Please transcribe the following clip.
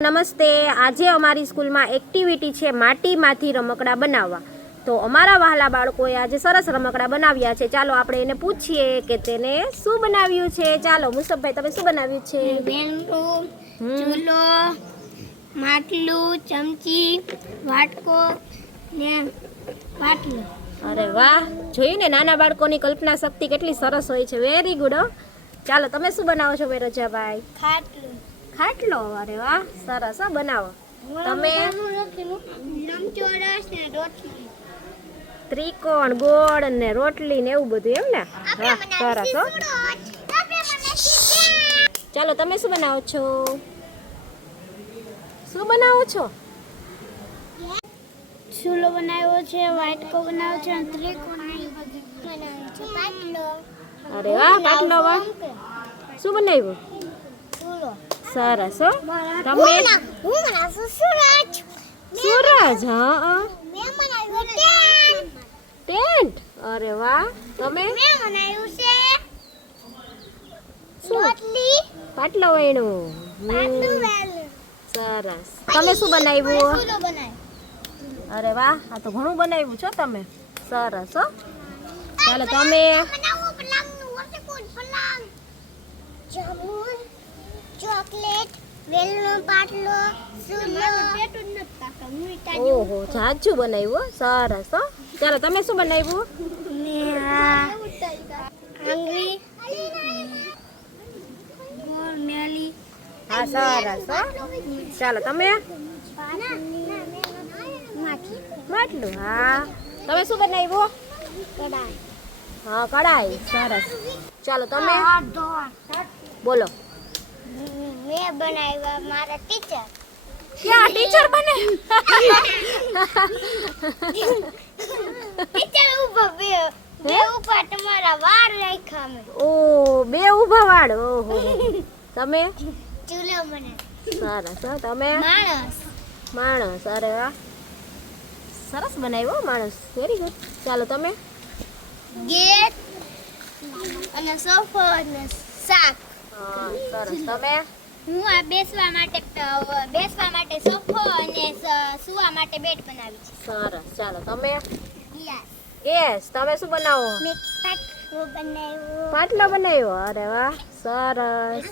નમસ્તે। આજે અમારી સ્કૂલમાં એક્ટિવિટી છે માટીમાંથી રમકડા બનાવવા। તો અમારા વહાલા બાળકોએ આજે સરસ રમકડા બનાવ્યા છે। ચાલો આપણે એને પૂછીએ કે તેને શું બનાવ્યું છે। ચાલો મુસફભાઈ, તમે શું બનાવ્યું છે? બેનરૂમ, ચૂલો, માટલું, ચમચી, વાટકો ને પાટલું। અરે વાહ, જોયું ને નાના બાળકોની કલ્પના શક્તિ કેટલી સરસ હોય છે। Very good. ચાલો તમે શું બનાવો છો રજાભાઈ? ખાટલું, ખાટલો। અરે વાહ, સરસ બનાવો। તમે લંબચોરસ ને રોટલી, ત્રિકોણ, ગોળ ને રોટલી ને એવું બધું, એમ ને? વાહ, સરસ હો। ચાલો તમે શું બનાવો છો? શું બનાવો છો? ચૂલો બનાવ્યો છે, વાટકો બનાવ્યો છે, ત્રિકોણ બનાવ્યો છે, પાટલો। અરે વાહ, પાટલો વાહ। શું બનાવ્યું? ચૂલો। સરસ હો। તમે? હું બનાવું સૂરજ। સૂરજ, હા। મેં બનાવ્યો ટેન્ટ। ટેન્ટ, અરે વાહ। તમે? મેં બનાવ્યું છે શું? રોટલી, પાટલો વણ્યું। પાટલું વેલું। સરસ। તમે શું બનાવ્યું? ચૂલો બનાવ્યો। અરે વાહ, આ તો ઘણું બનાવ્યું છો તમે। સરસ હો। ચાલો તમે? બનાવો પલંગનું વોટરપૂલ પલંગ, જામુન, ચોકલેટ, વેલનો પાટલો, સૂલો। ઓહો, જાજુ બનાવ્યું હો। સરસ હો। ચાલો તમે શું બનાવ્યું? આંગળી, ગોળ, મેલી, હા, સરસ હો। ચાલો તમે? માટલું, હા। તમે શું બનાવ્યું? કડાઈ, હા, કઢાઈ, સરસ। ચાલો તમે? બોલો। મેં બનાવ્યા મારા ટીચર। ક્યાં ટીચર બને? ટીચર ઉભા બે ઉપર તમારા વાર રાખ્યા મેં। ઓ, બે ઊભા વાળ, ઓહો। તમે? ચૂલો બનાવ્યો। સરસ હો। તમે? માણસ, માણસ, અરે વાહ, સરસ બનાવ્યો માણસ, વેરી ગુડ। ચાલો તમે? ગેટ અને સોફો અને શાક। હા, સરસ। તમે? હું આ બેસવા માટે સોફો અને સુવા માટે બેડ બનાવી છે। સરસ। ચાલો તમે? યસ, યસ, તમે શું બનાવો? મેં પાટલો બનાવ્યો। પાટલો બનાવ્યો, અરે વાહ, સરસ।